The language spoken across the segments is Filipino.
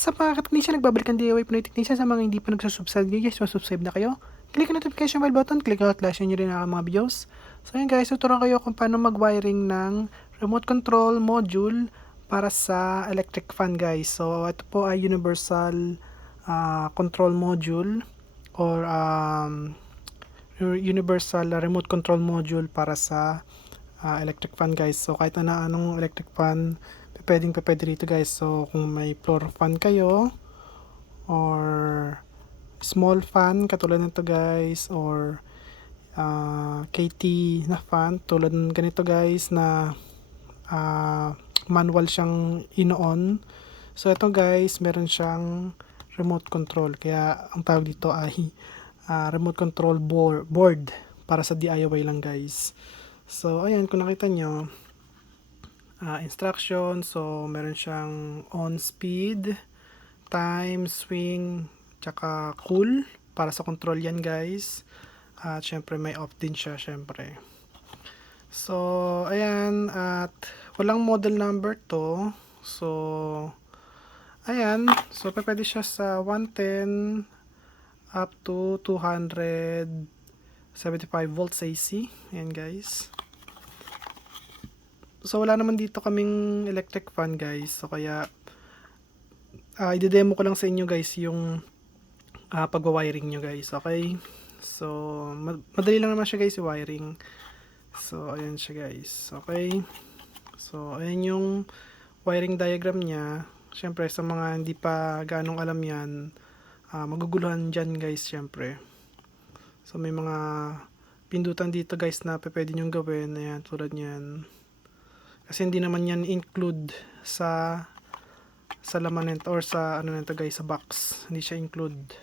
What's up mga ka-technician? Nagbabalikan DIY Pinoy Technician. Sa mga hindi pa nagsusubscribe guys, subscribe na kayo. Click ang notification bell button, click ang flash nyo rin ang mga videos. So yun guys, tuturuan kayo kung paano mag-wiring ng remote control module para sa electric fan guys. So ito po ay universal control module or universal remote control module para sa electric fan guys. So kahit anong electric fan, pwede rito guys. So kung may floor fan kayo or small fan katulad nito guys, or KT na fan tulad ng ganito guys na manual siyang in-on. So ito guys, meron siyang remote control, kaya ang tawag dito ay remote control board para sa DIY lang guys. So ayan, kung nakita nyo instruction, so meron siyang on speed, time, swing, tsaka cool para sa control yan guys. At syempre may off din siya syempre. So ayan, at walang model number to. So ayan, so pwede siya sa 110 up to 275 volts AC. Ayan guys. So wala naman dito kaming electric fan guys. So kaya i-demo ko lang sa inyo guys yung pagwa-wiring nyo guys. Okay? So madali lang naman siya guys i-wiring. So ayan siya guys. Okay? So ayan yung wiring diagram niya. Syempre sa mga hindi pa ganong alam yan, maguguluhan dyan guys syempre. So may mga pindutan dito guys na pwede nyong gawin. Ayan, tulad nyan. Kasi hindi naman yan include sa laman nito or sa ano nito guys, sa box. Hindi siya include.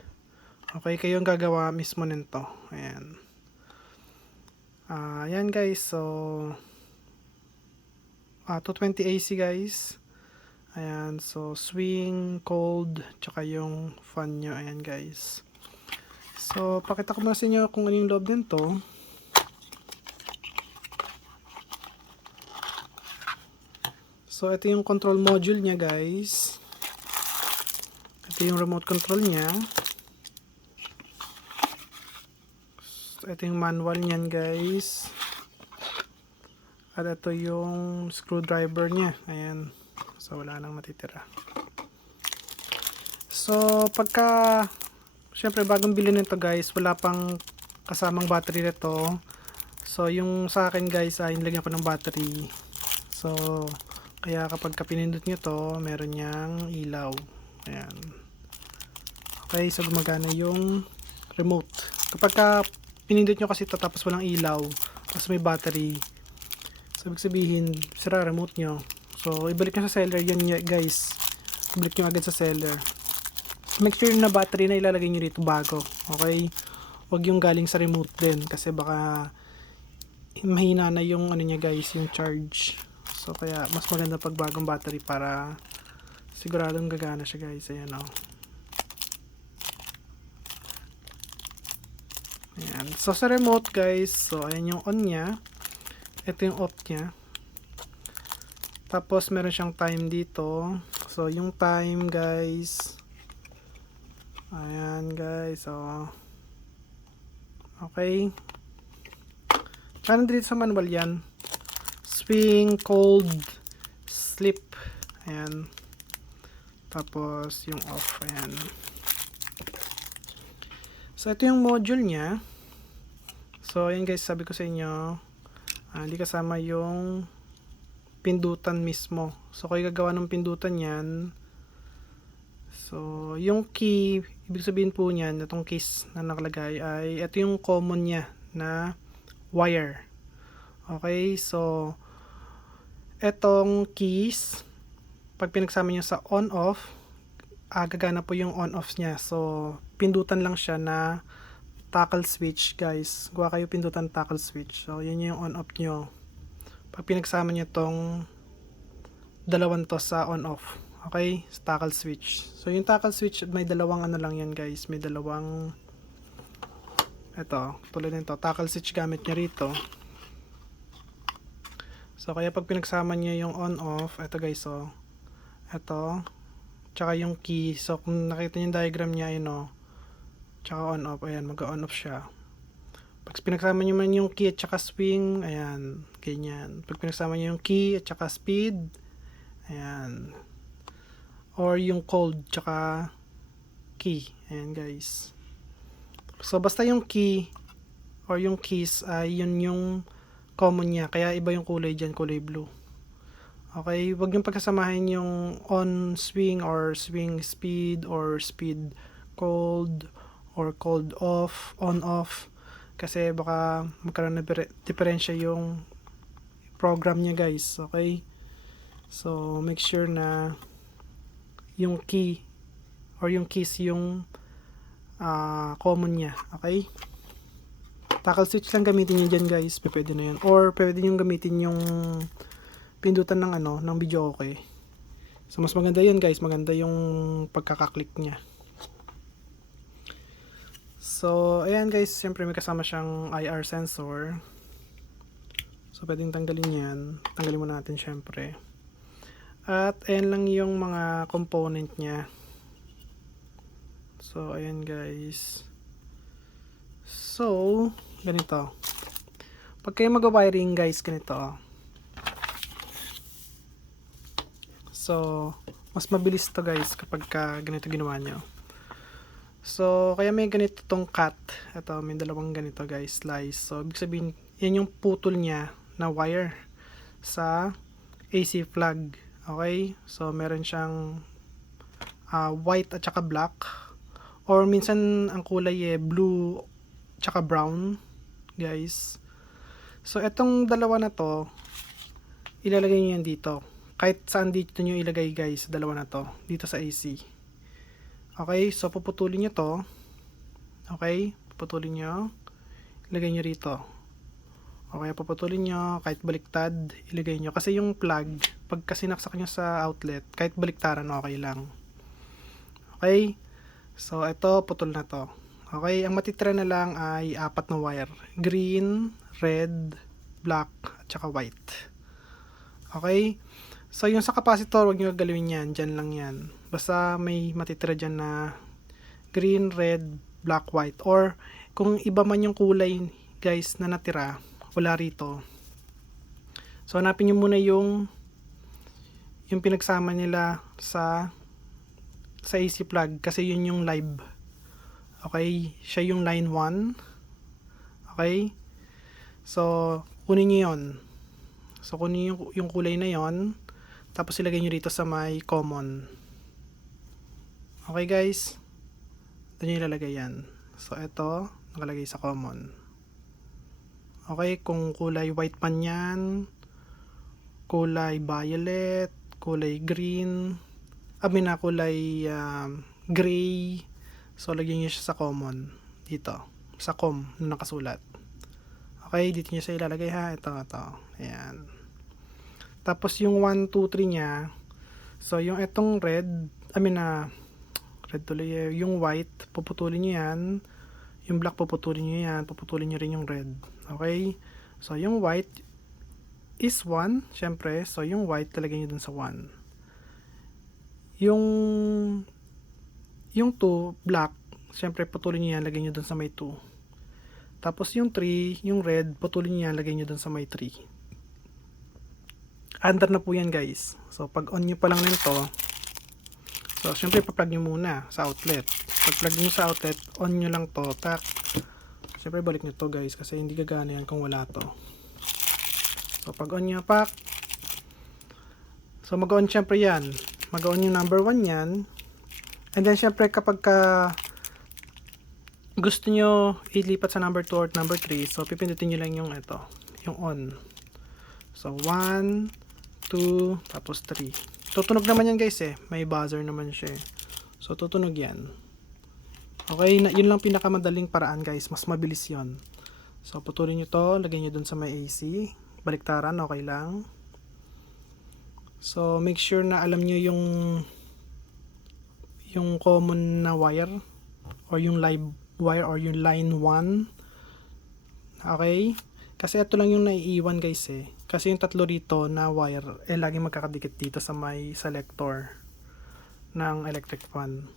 Okay, kayo ang gagawa mismo nito. Ayan. Ayan guys, so 220 AC guys. Ayan, so swing, cold, tsaka yung fan nyo. Ayan guys. So pakita ko muna sa inyo kung ano yung loob nito. So ito yung control module niya guys. Ito yung remote control niya. So, ito yung manual niyan guys. At ito yung screwdriver niya. Ayan. So wala nang matitira. So pagka syempre bagong bili nito guys, wala pang kasamang battery nito. So yung sa akin guys ay nilagyan ko ng battery. So kaya kapag pinindot nyo to, meron niyang ilaw. Ayan. Okay, so gumagana yung remote. Kapag pinindot nyo kasi ito tapos walang ilaw, tapos may battery, so ibig sabihin, sira remote nyo. So ibalik nyo sa seller yan guys. Ibalik nyo agad sa seller. Make sure na battery na ilalagay nyo dito bago. Okay? Huwag yung galing sa remote din, kasi baka mahina na yung ano niya guys, yung charge. So kaya mas maganda pag bagong battery para siguradong gagana siya guys. Ayan o. Ayan. So sa remote guys, so ayan yung on nya. Ito yung off nya. Tapos meron siyang time dito. So yung time guys, ayan guys. So okay. Tsaka dito sa manual yan. Swing, cold, sleep. Ayan. Tapos yung off. Ayan. So ito yung module nya. So ayan guys, sabi ko sa inyo, hindi kasama yung pindutan mismo. So kayo gagawa ng pindutan yan. So yung key, ibig sabihin po niyan, itong case na nakalagay ay ito yung common nya na wire. Okay, so etong keys, pag pinagsama nyo sa on-off, gagana po yung on-off nya. So pindutan lang siya na toggle switch guys. Gawa kayo pindutan toggle switch. So yun yung on-off nyo. Pag pinagsama nyo tong dalawang to sa on-off, okay, sa toggle switch. So yung toggle switch, may dalawang ano lang yan guys. May dalawang, eto, tulad nito, toggle switch gamit nyo rito. So kaya pag pinagsama niyo yung on off, ito guys, so ito, tsaka yung key. So kung nakita niyo yung diagram niya, ayun o, tsaka on off, ayan, mag-on off siya. Pag pinagsama niyo man yung key at tsaka swing, ayan, ganyan. Pag pinagsama niyo yung key at tsaka speed, ayan. Or yung cold tsaka key, ayan guys. So basta yung key or yung keys ay yun yung common niya, kaya iba yung kulay dyan, kulay blue. Okay, wag yung pagkasamahin yung on swing or swing speed or speed cold or cold off, on off, kasi baka magkaroon na diferensya yung program niya guys. Okay, so make sure na yung key or yung keys yung common niya. Okay, tackle switch lang gamitin nyo dyan guys, pwede na yun, or pwede nyo gamitin yung pindutan ng ng video okay. So mas maganda yun guys, maganda yung pagkakaklik niya. So ayan guys, siyempre may kasama siyang IR sensor. So pwedeng tanggalin yan, tanggalin muna natin siyempre. At ayan lang yung mga component niya. So ayan guys. So ganito, pag kayo mag-wiring guys, ganito. So mas mabilis to guys kapag ganito ginawa nyo. So kaya may ganito tong cut. Ito, may dalawang ganito guys, slice. So ibig sabihin, yan yung putol niya na wire sa AC plug. Okay, so meron siyang white at saka black, or minsan ang kulay blue tsaka brown guys. So etong dalawa na to, ilalagay nyo yan dito, kahit saan dito nyo ilagay guys, dalawa na to dito sa AC. Okay, so puputulin nyo to. Okay, puputulin nyo, ilagay nyo rito. Okay, puputulin nyo, kahit baliktad ilagay nyo, kasi yung plug pagka sinaksak nyo sa outlet, kahit baliktaran okay lang. Okay, so ito putol na to. Okay, ang matitira na lang ay 4 na wire, green, red, black, at saka white. Okay, so yung sa capacitor, wag nyo galawin yan, dyan lang yan. Basta may matitira dyan na green, red, black, white. Or kung iba man yung kulay guys na natira, wala rito. So hanapin nyo muna yung pinagsama nila sa AC plug, kasi yun yung live. Okay, siya yung line 1. Okay, so kunin nyo yun. So kunin yung kulay na yon, tapos ilagay nyo rito sa may common. Okay guys, doon nyo ilalagay yan. So ito, nakalagay sa common. Okay, kung kulay white man yan, kulay violet, kulay green, kulay gray, so lagyan nyo siya sa common dito, sa com na nakasulat. Okay, dito nyo siya ilalagay ha, ito, ayan. Tapos yung 1, 2, 3 nya, so yung etong red, red tuloy, yung white, puputulin nyo yan, yung black puputulin nyo yan, puputulin nyo rin yung red. Okay, so yung white is 1, syempre, so yung white talagay nyo dun sa 1. Yung 2, black, syempre putulin nyo yan, lagay nyo dun sa may 2. Tapos yung 3, yung red, putulin nyo yan, lagay nyo dun sa may 3. Under na po yan guys. So pag on nyo pa lang nito, so syempre pa-plug nyo muna sa outlet. Pag plug nyo sa outlet, on nyo lang to, tak. Syempre balik nyo to guys, kasi hindi gagana yan kung wala to. So pag on nyo, pak. So mag-on syempre yan. Mag-on yung number 1 yan. And then syempre kapag gusto nyo ilipat sa number 2 or number 3, so pipindutin nyo lang yung ito, yung on. So 1, 2, tapos 3. Tutunog naman yan guys may buzzer naman siya So tutunog yan. Okay, yun lang pinakamadaling paraan guys, mas mabilis yon. So putulin nyo to, lagay nyo dun sa may AC, baliktaran, okay lang. So make sure na alam nyo yung common na wire, or yung live wire, or yung line 1. Okay, kasi ito lang yung naiiwan guys kasi yung tatlo rito na wire lagi magkakadikit dito sa may selector ng electric fan.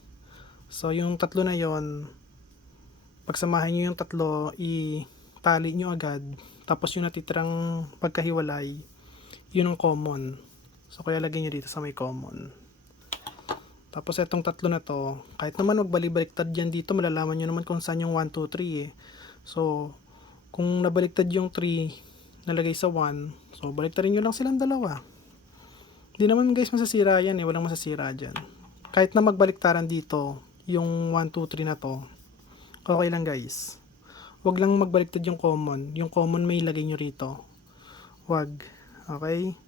So yung tatlo na yon, pagsamahin nyo yung tatlo, itali nyo agad, tapos yung natitirang pagkahiwalay, yun ang common. So kaya lagay nyo dito sa may common. Tapos itong tatlo na to, kahit naman magbalik-baliktad yan dito, malalaman nyo naman kung saan yung 1, 2, 3 eh. So kung nabaliktad yung 3 nalagay sa 1, so baliktarin nyo lang silang dalawa. Hindi naman guys masasira yan eh, walang masasira dyan. Kahit na magbaliktaran dito yung 1, 2, 3 na to, okay lang guys. Wag lang magbaliktad yung common may ilagay nyo rito, wag. Okay,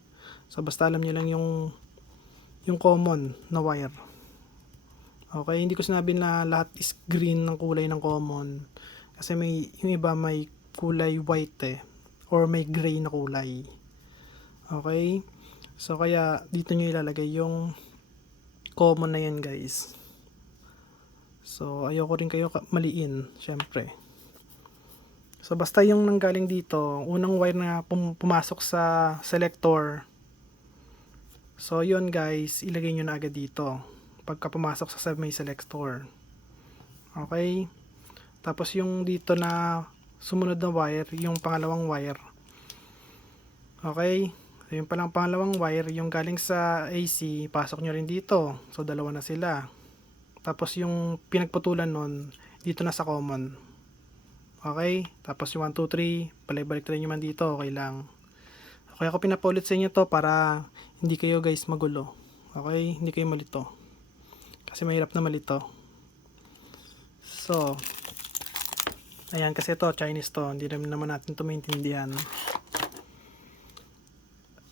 so basta alam nyo lang yung common na wire. Okay, hindi ko sinabi na lahat is green ng kulay ng common, kasi yung iba may kulay white eh, or may gray na kulay. Okay, so kaya dito nyo ilalagay yung common na yan guys. So ayoko rin kayo maliin, syempre. So basta yung nanggaling dito, unang wire na pumasok sa selector, so yun guys, ilagay nyo na agad dito pagka pumasok sa may selector. Okay, tapos yung dito na sumunod na wire, yung pangalawang wire. Okay, so yung palang pangalawang wire, yung galing sa AC, pasok nyo rin dito. So dalawa na sila. Tapos yung pinagputulan nun, dito na sa common. Okay, tapos yung 1, 2, 3, balik-balik rin nyo man dito, okay lang. Okay, ako pinapaulit sa inyo to para hindi kayo guys magulo. Okay, hindi kayo malito. Kasi mahirap na malito. So, ayan, kasi to Chinese to, hindi naman natin to maintindihan.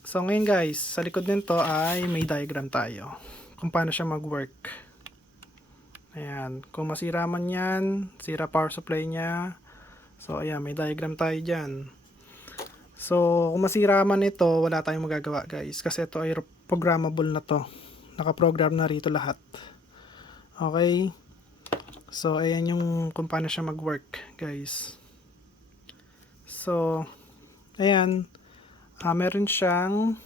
So ngayon guys, sa likod nito ay may diagram tayo kung paano siya mag-work. Ayan, kung masira man yan, sira power supply nya, so ayan, may diagram tayo dyan. So kung masira man ito, wala tayong magagawa guys, kasi ito ay programmable na to, nakaprogram na rito lahat. Okay, so ayan yung kung paano siya mag-work guys. So ayan, meron siyang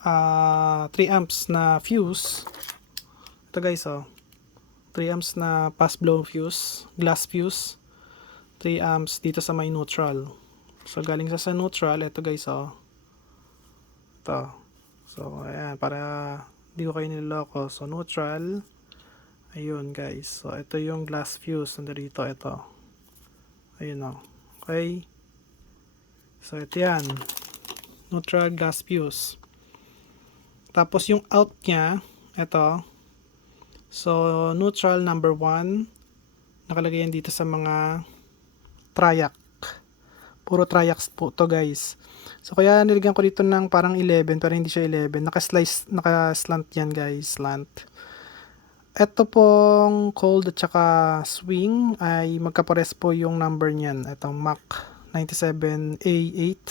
3 amps na fuse. Ito guys, 3 amps na pass blow fuse, glass fuse. 3 amps dito sa may neutral. So galing sa neutral, ito guys, ito. So ayan, para di ko kayo niloloko. So neutral, ayun guys. So ito yung glass fuse nandito, ito. Ayun okay. So ito yan, neutral glass fuse. Tapos yung out nya, ito. So neutral number 1, nakalagay yan dito sa mga triac. Puro triacs po to guys. So kaya nilagyan ko dito ng parang 11, pero hindi siya 11. Naka-slant yan guys, slant. Ito pong cold at saka swing ay magkapares po yung number niyan. Itong Mach 97A8.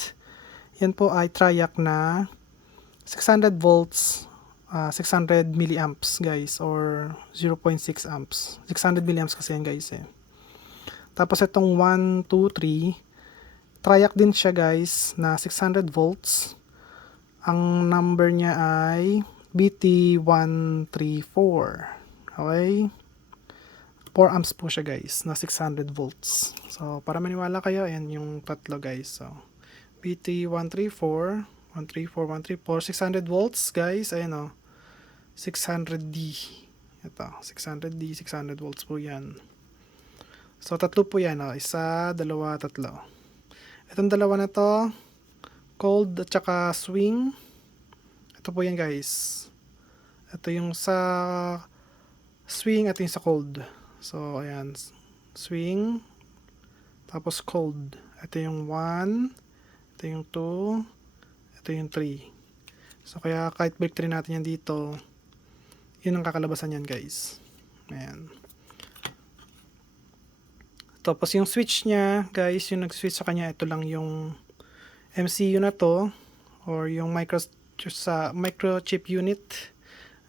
Yan po ay triac na 600 volts, 600 milliamps guys, or 0.6 amps. 600 milliamps kasi yan guys eh. Tapos itong 1, 2, 3, triac din siya guys na 600 volts. Ang number niya ay BT134. Okay? 4 amps po siya guys na 600 volts. So para maniwala kayo, ayan yung tatlo guys. So BT134, 134, 134, 600 volts guys. Ayan 600D. Ito, 600D, 600 volts po yan. So tatlo po yan, isa, dalawa, tatlo. Itong dalawa na to, cold at saka swing. Ito po yan guys. Ito yung sa swing, ito yung sa cold. So ayan, swing, tapos cold. Ito yung 1, ito yung 2, ito yung 3. So kaya kahit break 3 natin yan dito, yun ang kakalabasan yan guys. Ayan. Tapos yung switch niya guys, yung nag-switch sa kanya, ito lang yung MCU na to, or yung microchip unit.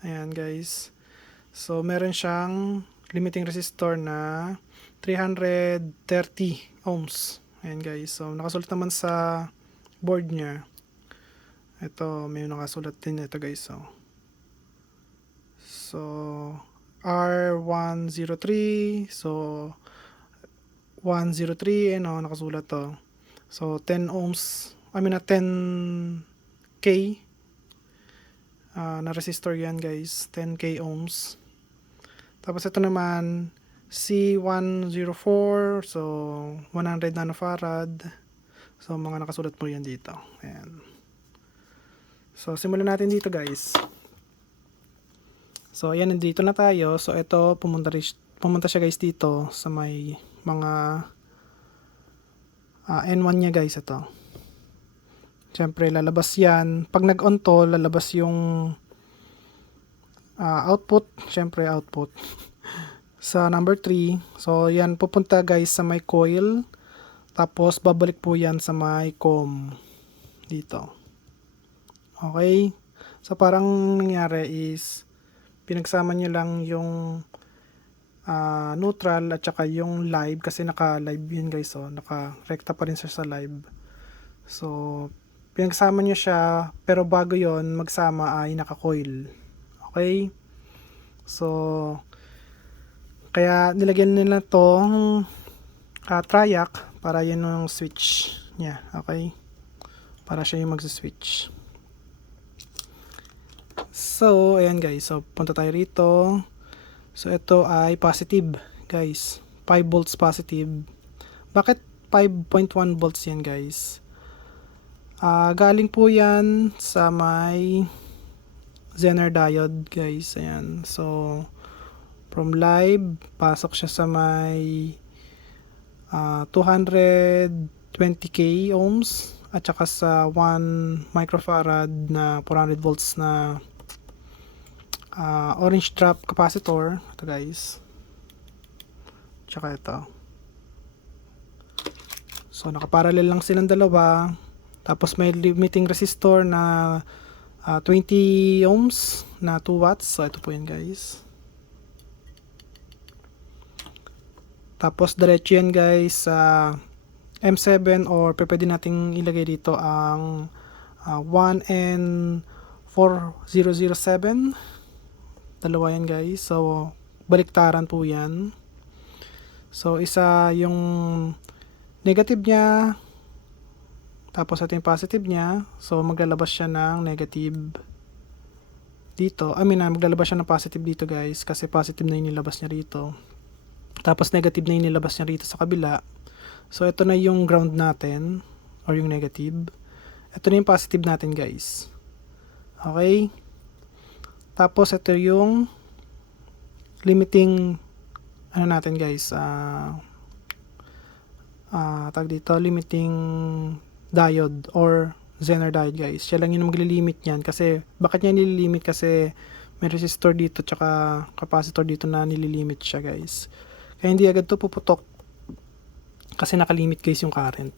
Ayan guys. So meron siyang limiting resistor na 330 ohms. Ayan guys. So nakasulat naman sa board niya. Ito, may nakasulat din ito guys. So So, R103. So, 103, nakasulat to. So, 10 ohms, 10K na resistor yan guys, 10K ohms. Tapos ito naman, C104, so 100 nanofarad. So, mga nakasulat po yan dito. Ayan. So, simulan natin dito guys. So, ayan, nandito na tayo. So, ito, pumunta siya guys dito sa may mga N1 niya guys, ito. Siyempre, lalabas yan. Pag nag-on to, lalabas yung output. Siyempre, output. Sa number 3. So, yan, pupunta guys sa may coil. Tapos, babalik po yan sa may COM. Dito. Okay? So, parang nangyari is, pinagsama nyo lang yung neutral at saka yung live kasi naka-live yun guys, so naka-rekta pa rin siya sa live. So, pinagsama nyo siya, pero bago yon magsama ay naka-coil. Okay? So, kaya nilagyan nila tong triac para yun yung switch niya. Okay? Para siya yung mag-switch. So, ayan guys. So, punta tayo rito. So, ito ay positive, guys. 5 volts positive. Bakit 5.1 volts yan, guys? Galing po yan sa may Zener diode, guys. Ayan. So, from live, pasok siya sa may 220k ohms at saka sa 1 microfarad na 400 volts na orange drop capacitor. Ito guys, tsaka ito. So nakaparallel lang silang dalawa. Tapos may limiting resistor na 20 ohms na 2 watts. So ito po yan guys. Tapos diretso yan guys sa M7 or pwede nating ilagay dito ang 1N4007. Dalawa yan guys. So, baliktaran po yan. So, isa yung negative niya. Tapos, ito yung positive niya. So, maglalabas siya ng negative dito. Maglalabas siya ng positive dito guys. Kasi positive na yung nilabas niya rito. Tapos, negative na yung nilabas niya rito sa kabila. So, ito na yung ground natin. Or yung negative. Ito na yung positive natin guys. Okay? Tapos ito yung limiting natin guys, tag dito, limiting diode or Zener diode guys. Siya lang yung maglilimit niyan kasi bakit niya nililimit kasi may resistor dito tsaka capacitor dito na nililimit siya guys. Kaya hindi agad to puputok kasi nakalimit guys yung current.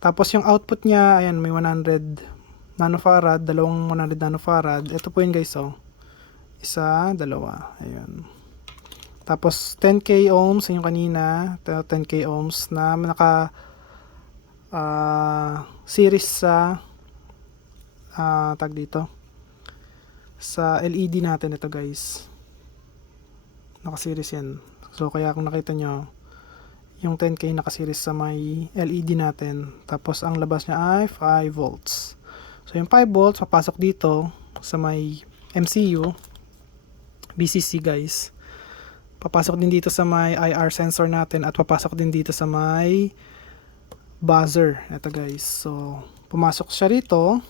Tapos yung output niya, ayan, may 100 nanofarad, dalawang 100 nanofarad. Ito po yun guys, oh. Isa, dalawa. Ayun. Tapos 10k ohms yung kanina, 10k ohms na naka series sa tag dito. Sa LED natin ito guys. Naka-series yan. So kaya kung nakita nyo, yung 10k naka-series sa may LED natin. Tapos ang labas niya ay 5 volts. So, yung 5 volts, papasok dito sa may MCU, BCC guys. Papasok din dito sa may IR sensor natin at papasok din dito sa may buzzer. Ito guys. So, pumasok siya rito.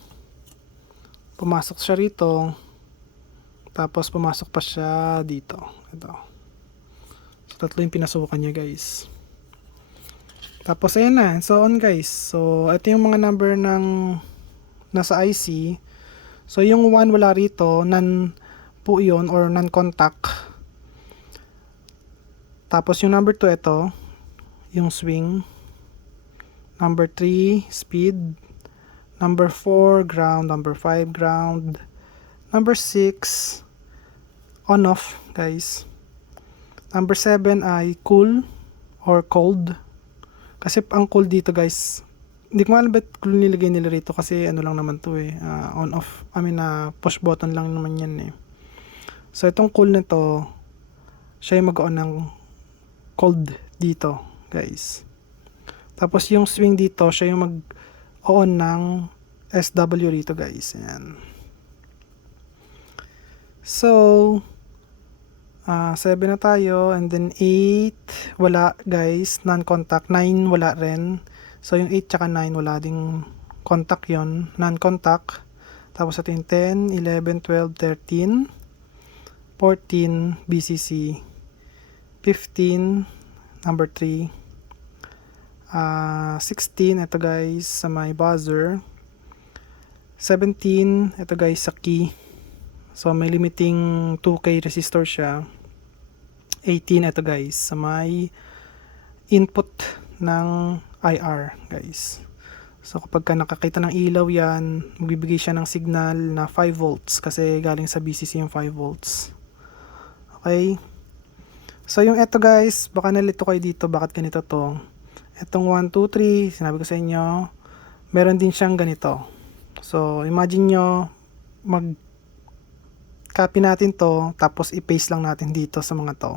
Tapos, pumasok pa siya dito. Ito. So, tatlo yung pinasukan niya guys. Tapos, ayan na. So, on guys. So, ito yung mga number ng nasa IC. So, yung 1 wala rito, none po yun or non-contact. Tapos, yung number 2, ito, yung swing. Number 3, speed. Number 4, ground. Number 5, ground. Number 6, on-off, guys. Number 7 ay cool or cold. Kasi ang cool dito, guys, hindi ko alam ba't cool nilagay nila rito kasi ano lang naman to on off, push button lang naman yan eh. So itong cool na to, siya yung mag-on ng cold dito, guys. Tapos yung swing dito, siya yung mag-on ng SW rito, guys. Ayan. So 7 na tayo, and then 8 wala, guys, non-contact. 9 wala rin. So yung 8 tsaka 9 wala ding contact, yon, non-contact. Tapos ito yung 10, 11, 12, 13, 14 BCC, 15 number 3, 16 ito, guys, sa may buzzer, 17 ito, guys, sa key. So may limiting 2K resistor siya. 18 ito, guys, sa may input ng IR, guys. So kapag ka nakakita ng ilaw yan, magbibigay siya ng signal na 5 volts kasi galing sa BCC yung 5 volts. Okay? So yung eto, guys, baka nalito kayo dito, bakit ganito to. Etong 1, 2, 3, sinabi ko sa inyo, meron din siyang ganito. So imagine nyo, copy natin to, tapos i-paste lang natin dito sa mga to.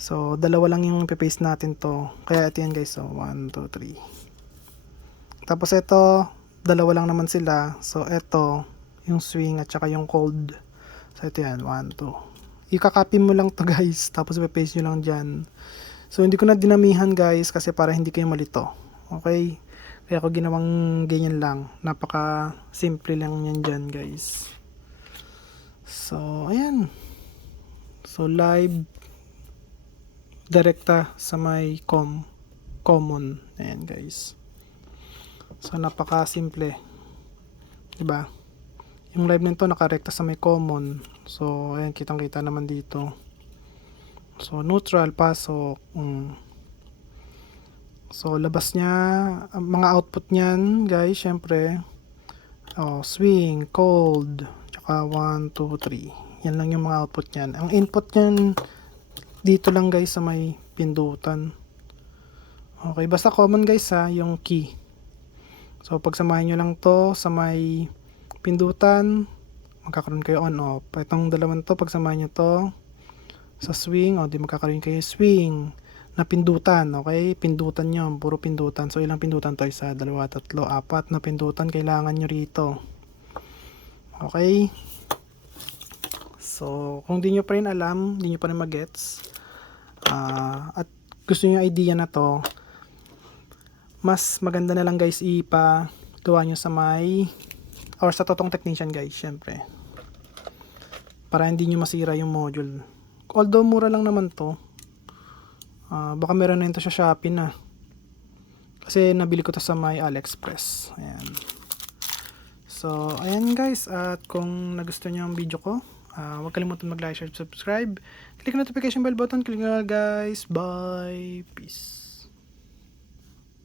So dalawa lang yung i-paste natin to, kaya ito yan, guys. So 1, 2, 3. Tapos ito, dalawa lang naman sila. So ito, yung swing at saka yung cold. So ito yan, 1, 2. Ika-copy mo lang to, guys, tapos i-paste nyo lang dyan. So hindi ko na dinamihan, guys, kasi para hindi kayo malito. Okay? Kaya ako ginawang ganyan lang. Napaka simple lang yan dyan, guys. So, ayan. So, live direkta sa may common. Ayan, guys. So, napaka simple. Diba? Yung live nito nakarekta sa may common. So, ayan, kitang-kita naman dito. So, neutral, pasok. So, labas niya, mga output niyan, guys, syempre. Swing, cold, 1, 2, 3. Yan lang yung mga output niyan. Ang input niyan dito lang, guys, sa may pindutan. Okay, basta common, guys, ha, yung key. So pagsamahin nyo lang to sa may pindutan, magkakaroon kayo on off. Itong dalawang to, pagsamahin nyo to sa swing, di magkakaroon kayo swing na pindutan. Okay, pindutan nyo, puro pindutan. So ilang pindutan to? Isa, dalawa, tatlo, apat na pindutan kailangan nyo rito. Okay. So, kung di nyo pa rin alam, di nyo pa rin mag-gets, at gusto nyo yung idea na to, mas maganda na lang, guys, ipagawa nyo sa may, or sa totoong technician, guys, syempre. Para hindi nyo masira yung module. Although, mura lang naman to. Baka meron na ito sa Shopee na. Kasi nabili ko to sa may AliExpress. Ayan. So, ayan, guys. At kung nagustuhan nyo ang video ko, huwag kalimutan mag-like, share, subscribe. Click notification bell button. Click nyo, guys. Bye. Peace.